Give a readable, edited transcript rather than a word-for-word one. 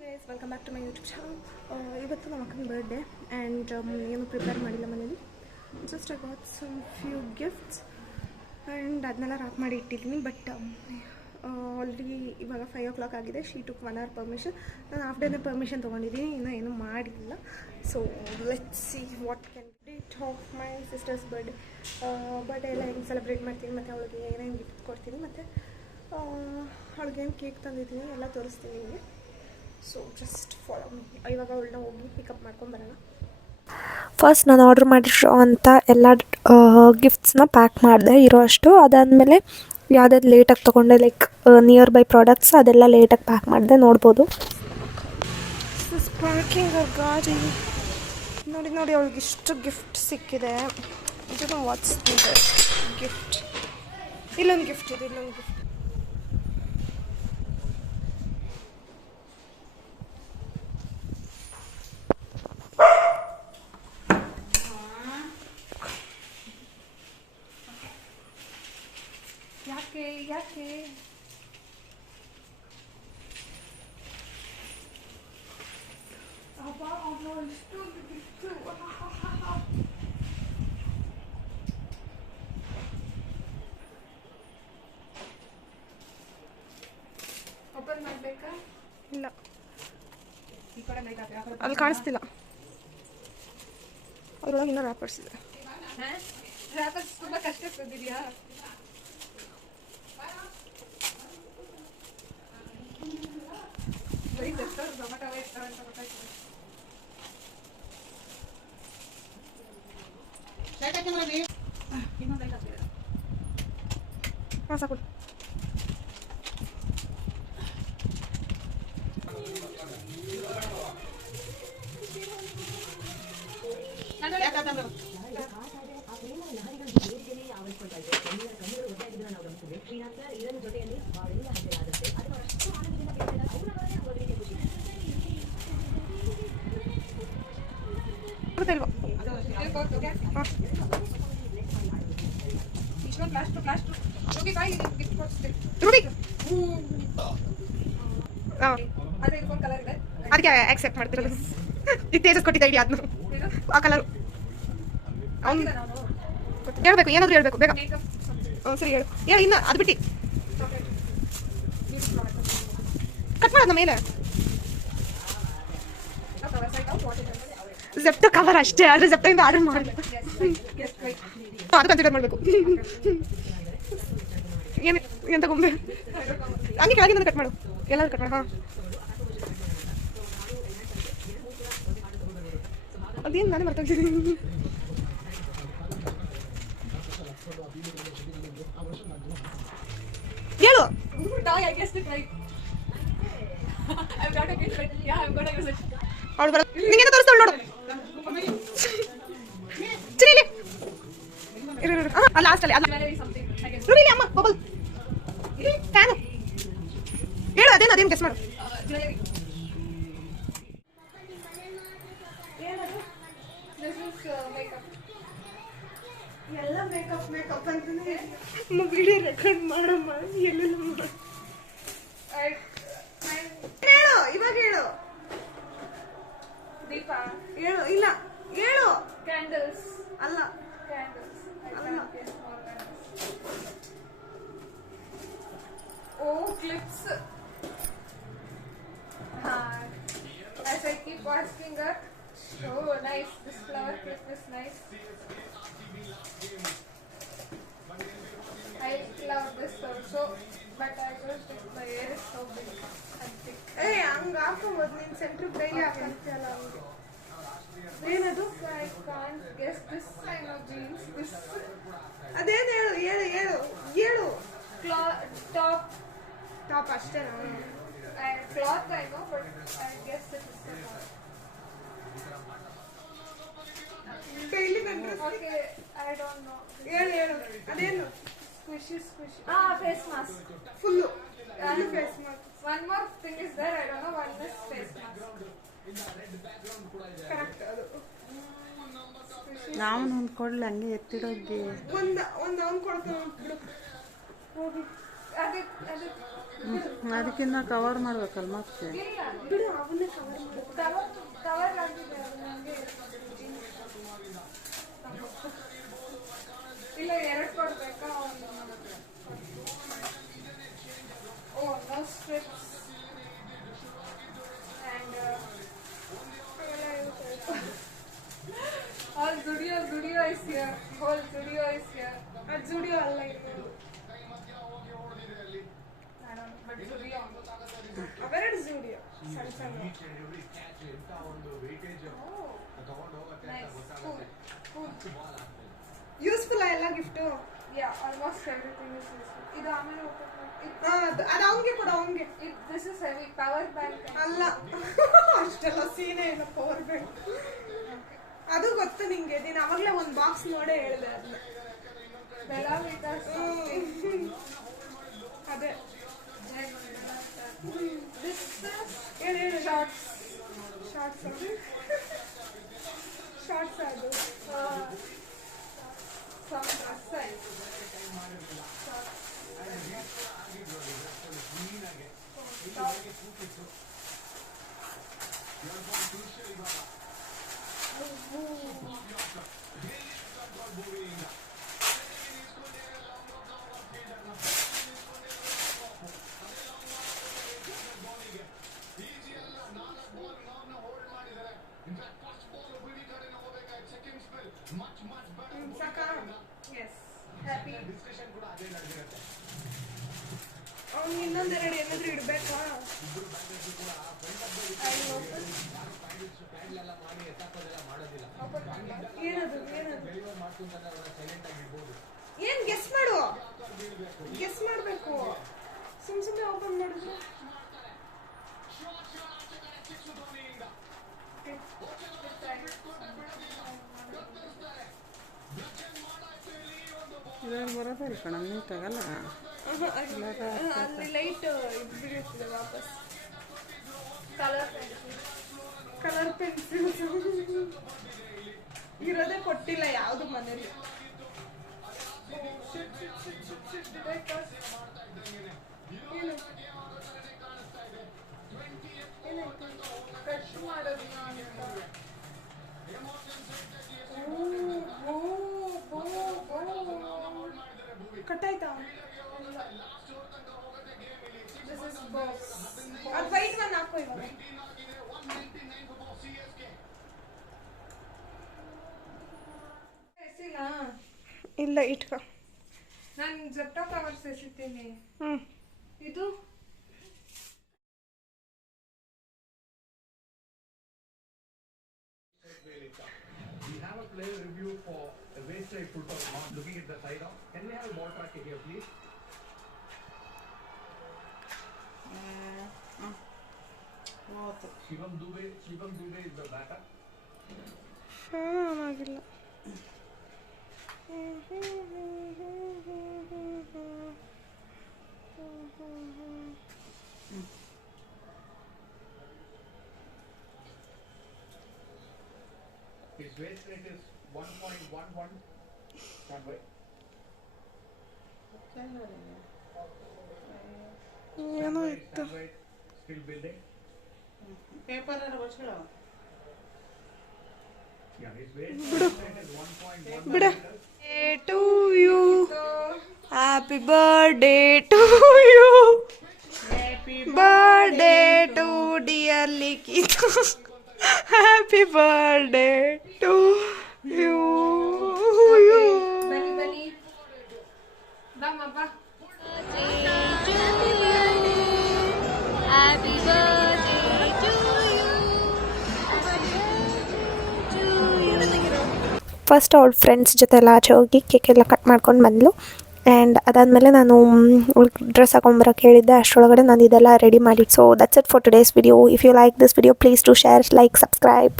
Guys welcome back to my YouTube channel. ಇವತ್ತು ನಮ್ಮ ಅಕ್ಕನ ಬರ್ಡೇ ಆ್ಯಂಡ್ ಏನು ಪ್ರಿಪೇರ್ ಮಾಡಿಲ್ಲ ಮನೇಲಿ. Just I got some few gifts and ಅದನ್ನೆಲ್ಲ ರ್ಯಾಪ್ ಮಾಡಿ ಇಟ್ಟಿದ್ದೀನಿ. ಬಟ್ ಆಲ್ರೆಡಿ ಇವಾಗ 5 o'clock ಆಗಿದೆ. She took 1 hour permission. ನಾನು ಹಾಫ್ ಡೇನೇ ಪರ್ಮಿಷನ್ ತೊಗೊಂಡಿದ್ದೀನಿ, ಇನ್ನೂ ಏನೂ ಮಾಡಿಲ್ಲ. So let's see what can date of my sister's birthday. Birthday ಎಲ್ಲ ಹೆಂಗೆ ಸೆಲೆಬ್ರೇಟ್ ಮಾಡ್ತೀನಿ ಮತ್ತು ಅವಳಿಗೆ ಏನೇನು ಗಿಫ್ಟ್ ಕೊಡ್ತೀನಿ ಮತ್ತು ಅವಳಿಗೇನು ಕೇಕ್ ತಂದಿದ್ದೀನಿ ಎಲ್ಲ ತೋರಿಸ್ತೀನಿ ನಿಮಗೆ. So just follow me. ಇವಾಗ ಅವಳನ್ನ ಹೋಗಿ ಪಿಕಪ್ ಮಾಡ್ಕೊಂಬರೋಣ. ಫಸ್ಟ್ ನಾನು ಆರ್ಡ್ರ್ ಮಾಡಿರೋ ಅಂಥ ಎಲ್ಲ ಗಿಫ್ಟ್ಸ್ನ ಪ್ಯಾಕ್ ಮಾಡಿದೆ ಇರೋ ಅಷ್ಟು. ಅದಾದಮೇಲೆ ಯಾವುದಾದ್ರು ಲೇಟಾಗಿ ತೊಗೊಂಡೆ, ಲೈಕ್ ನಿಯರ್ ಬೈ ಪ್ರಾಡಕ್ಟ್ಸ್ ಅದೆಲ್ಲ ಲೇಟಾಗಿ ಪ್ಯಾಕ್ ಮಾಡಿದೆ. ನೋಡ್ಬೋದು ಪಾರ್ಕಿಂಗ್ ಗಾಡಿ ನೋಡಿ ನೋಡಿ ಅವಳಿಗೆ ಇಷ್ಟು ಗಿಫ್ಟ್ ಸಿಕ್ಕಿದೆ. ಇದು ವಾಟ್ಸ್ ಗಿಫ್ಟ್. ಇಲ್ಲೊಂದು ಗಿಫ್ಟ್ ಇದೆ, ಇಲ್ಲೊಂದು ಗಿಫ್ಟ್. ಯಾಕೆ ಓಪನ್ ಮಾಡಬೇಕಾ? ಇಲ್ಲ, ಅಲ್ಲಿ ಕಾಣಿಸ್ತಿಲ್ಲ. ಅದ್ರೊಳಗೆ ಇನ್ನೂ ರ್ಯಾಪರ್ಸ್ ಇದೆ. ರ್ಯಾಪರ್ಸ್ ತುಂಬ ಕಷ್ಟ ತಂದಿದೆಯಾ? ಸಾಕು. ಅದಕ್ಕೆ ಆಕ್ಸೆಪ್ಟ್ ಮಾಡ್ತಿರೋದು. ಇದು ತೇಜಸ್ ಕೊಟ್ಟಿದ್ದ ಐಡಿಯಾ ಅದನ್ನು, ಆ ಕಲರು. ಅವ್ನು ಹೇಳ್ಬೇಕು, ಏನಾದರೂ ಹೇಳ್ಬೇಕು ಬೇಗ. ಸರಿ ಹೇಳು ಹೇಳು. ಇನ್ನು ಅದು ಬಿಟ್ಟು ಕಟ್ ಮಾಡೋದು ಮೇಲೆ ಜೆಪ್ಟೋ ಕವರ್ ಅಷ್ಟೇ. ಆದರೆ ಜೆಪ್ಟೋಯಿಂದ ಆರ್ಡರ್ ಮಾಡಿ ಅದು ಕನ್ಸಿಡರ್ ಮಾಡಬೇಕು. ಏನು ಎಂತ ಗೊಂಬೆ ಹಂಗೆ ಕೆಳಗಿಂದ ಕಟ್ ಮಾಡು, ಎಲ್ಲರೂ ಕಟ್ ಮಾಡು. ಹಾಂ, ಅದೇನು ನಾನೇ ಮರ್ತೋಗ್ತೀನಿ. ಹೇಳು. ಅವಳು ಬರ ನಿಂಗೇನೋ ತೋರಿಸ್ತಾಳು ನೋಡು. ಚಿರಿ ಲಾಸ್ಟಲ್ಲಿ ರೂಬಿಲಿ ಅಮ್ಮ ಬಬಲ್ ಫ್ಯಾನು ಹೇಳು. ಅದೇನು ಗೆಸ್ ಮಾಡು. ಎಲ್ಲ ಮೇಕಪ್ ಅಂತಂದ್ರೆ ವಿಡಿಯೋ ರೆಕಾರ್ಡ್ ಮಾಡಮ್ಮ. ಎಲ್ಲೆಲ್ಲ ಹೇಳು, ಇವಾಗ ಹೇಳು. ದೀಪ ಹೇಳು. ಇಲ್ಲ ಹೇಳು. ಕ್ಯಾಂಡಲ್ಸ್ ಅಲ್ಲ, ಕ್ಯಾಂಡಲ್ಸ್ ಅಲ್ಲ. ಓ clips. As I keep asking her, oh nice, this flower clip is nice. I love this also, but I don't think my hair is so big and thick. Hey, hang ಹಾಕೋಬಹುದು ನೀನು. Centre daily ಹಾಕ್ತಿಯಲ್ಲ ಅವನಿಗೆ. ಏನದು? I can't guess this kind of jeans. This ಅದೇನು ಹೇಳು ಹೇಳು ಹೇಳು ಹೇಳು. Top ಅಷ್ಟೇನಾ? Cloth I know, but I guess it is the cloth. Daily dress. Okay, I don't know. ಹೇಳು ಅದೇನು? Squishy. Face mask. Full face mask. One more thing is there, I don't know what this face mask. Correct ಅದು. ನಾವು ಒಂದು ಕೊಡ್ಲಿ ಹಂಗೆ ಎತ್ತಿಡೋಗಿ ಒಂದು ಅವ್ನು ಕೊಡ್ತಾನೆ ಬಿಡು. ಹೋಗಿ ಅದಕ್ಕಿನ್ನ ಕವರ್ ಮಾಡ್ಬೇಕಲ್ಲ ಮತ್ತೆ. ಬಿಡು ಅವನ್ನೇ ಕವರ್ ಆಗಿದೆ ಇಲ್ಲ 2 ಕೊಡ್ಬೇಕಾ no strips and all Zudio is here. Whole Zudio is here. But Zudio all like I don't know, but Zudio. Where is Zudio? Samsung. Oh. Nice. Cool. Useful alla gift. Yeah, almost everything is useful. Idu amele open adu avunge kodu avunge. This is heavy power bank. Alla. Ashtella scene illa power bank. ಅದು ಗೊತ್ತು ನಿಂಗೆ, ನೀನು ಅವಾಗಲೇ ಒಂದು box ನೋಡೇ ಹೇಳಿದೆ ಅದನ್ನ. ಅದೇ ಹೇಳಿ ಶಾರ್ಟ್ಸ್ ಅದು ಅವ್ನು ಇನ್ನೊಂದೆರಡು ಏನಾದರೂ ಇಡಬೇಕಾ? ಏನದು ಏನು ಗೆಸ್ ಮಾಡು, ಗೆಸ್ ಮಾಡಬೇಕು. ಸುಮ್ಮನೆ ಓಪನ್ ಮಾಡಿದ್ರೆ ಇದ್ರಾಗ ಬರೋದಿಲ್ಲ ಕಣ, ನೀಟಾಗಲ್ಲ. ಅಲ್ಲಿ ಲೈಟ್ ಬಿಡುತ್ತದೆ ವಾಪಸ್. ಕಲರ್ ಪೆನ್ಸಿಲ್ಸ್ ಇರೋದೇ ಕೊಟ್ಟಿಲ್ಲ ಯಾವುದು ಮನೇಲಿ. ಕಟ್ ಮಾಡೋದು ಕಟ್ಟಾಯ್ತಾ? ಅದು ವೈಟ್ ಒನ್ ಹಾಕೋ ಇವಾಗ. ಇಲ್ಲ ಇಟ್ಕೋ, ನಾನು ಜೆಪ್ಟೋ ಕವರ್ಸ್ ಎಸಿತೀನಿ. ಇದು We have a player review for a wayside football, not looking at the side of. Can we have a ball track here, please? Shivam Dubey is the batter. ಆಗಿಲ್ಲ. His waist rate is 1.11. Stand by. ಏನೋ ಇತ್ತು. Stand by. Still building. Paper ಬರ್ಸ್ಕೊಳ್ಳೋ. Yeah, his waist rate is 1.11. ಬಿಡ. To you. Happy birthday to you. Happy Birthday to dear Likita. Happy birthday to you. Bani bani. Bama ba. Happy birthday to you. First ಅವಳ friends ಜೊತೆ ಎಲ್ಲ ಆಚೆ ಹೋಗಿ ಕೇಕೆಲ್ಲ cut ಮಾಡ್ಕೊಂಡು ಬಂದಳು. And ಅದಾದಮೇಲೆ ನಾನು ಡ್ರೆಸ್ ಹಾಕೊಂಬರೋಕೆ ಹೇಳಿದ್ದೆ, ಅಷ್ಟರೊಳಗಡೆ ನಾನು ಇದೆಲ್ಲ ರೆಡಿ ಮಾಡಿದ್ದು. So that's it for today's video. If you like this video please to share, like, subscribe.